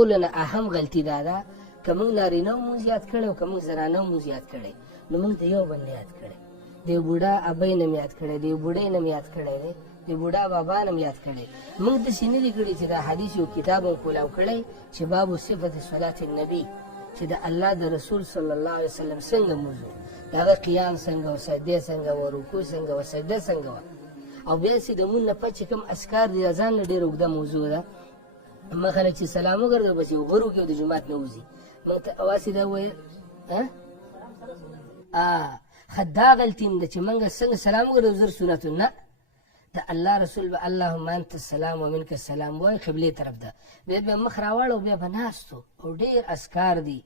ټولنه اهم غلطي دا ده که موږ نارینه مو زیات کړی او که موږ زنانه مو زیات کړی نو موږ د یو بل نه یاد کړی د یو بوډا ابۍ نه مې یاد کړی د یو بوډۍ نه مې یاد کړی دی د بوډا بابا نه مې یاد کړی موږ داسې نه دي کړي چې دا حدیث یو کتاب هم کولاو کړی چې باب صفت صلات النبي چې د الله د رسول صلی الله علیه وسلم څنګه موضوع د هغه قیام څنګه و سجدې څنګه و رکوع څنګه و سجده څنګه وه او بیا چې د مونځ نه پس چې کوم اذکار دي د ځان نه ډېره اوږده موضوع ده ما خلک چې سلام وګرځو بس یو غرو کې د جومات نه وځي موږ ته اواسې دا وویل دا غلطي ده چې موږ څنګه سلام وګرځو زر سنتو نه د الله رسول به اللهم انت السلام ومنک السلام وایي قبلې طرف ده بیا به مخ راواړو او بیا به ناستو او ډېر اذکار دي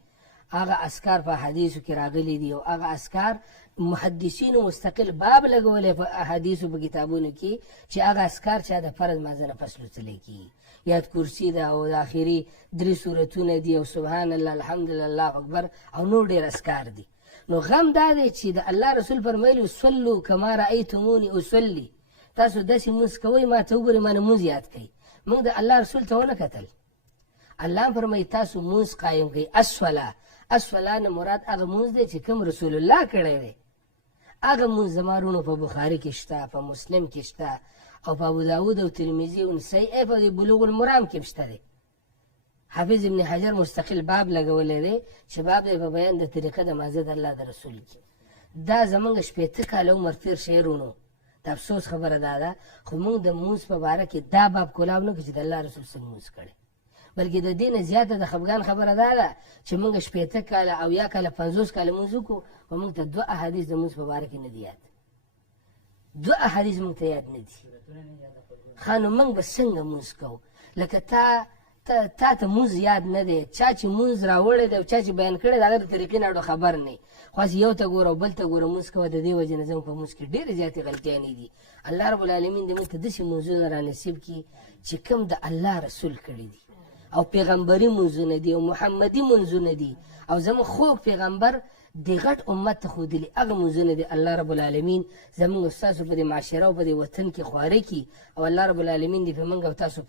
هغه اذکار په حدیثو کې راغلي دي او هغه اذکار محدثینو مستقل باب لګولی په احادیثو په کتابونو کې چې هغه اذکار چا د فرض مازه نه پس لوستلی کېږي یاد کرسي ده او د آخري 3 سورتونه دي او سبحان الله الحمدلله الله اکبر او نور ډېر اذکار دي نو غم دا دی چې د الله رسول فرمایلي صلو کما رأیتموني اصلي تاسو داسې مونځ کوئ ما ته وګورئ ما نه مونځ یاد کوئ موږ د الله رسول ته ونه کتل الله فرمایي تاسو مونځ قایم کوئ الصلاه نه مراد هغه مونځ دی چې کوم رسول الله کړی دی هغه مونځ زما وروڼو په بخاري کې شته په مسلم کې شته او په ابوداود او ترمذي او نسایي په بلوغ المرام کې شته دی حافظ ابن حجر مستقل باب لګولی دی چې باب دی په بیان د طریقه د مازه د الله د رسول کې دا زمونږ 80 کاله عمر تېر شی وروڼو د افسوس خبره دا ده خو موږ د مونځ په باره کې دا باب کولاو نه کړو چې د الله رسول څنګه مونځ کړی بلکې د دې نه زیاته د خفګان خبره دا ده چې موږ 80 کاله او یا کاله 50 کاله مونځ وکړو او موږ ته 2 احادیث د مونځ په باره کې نه دي یاد 2 احادیث موږ ته یاد نه دي ښه نو موږ به څنګه مونځ کوو لکه تا ته مونځ یاد نه دی چا چې مونځ راوړی دی او چا چې بیان کړی د هغه د طریقې نه اړو خبر نه خاص یو ته ګوره او بل ته ګوره مونځ کوه د دې وجې نه زموږ په مونځ کې ډېرې زیاتې غلطیانې دي الله رب العالمین دې موږ ته داسې مونځونه رانصیب کړي چې کوم د الله رسول کړي دي او پیغمبري مونځونه دي او محمدي مونځونه دي او زموږ خوږ پیغمبر د غټ امت ته ښودلي هغه مونځونه دي الله رب العالمین زموږ ستاسو په دې معاشره او په دې وطن کې خواره کړي او الله رب العالمین دې په موږ او تاسو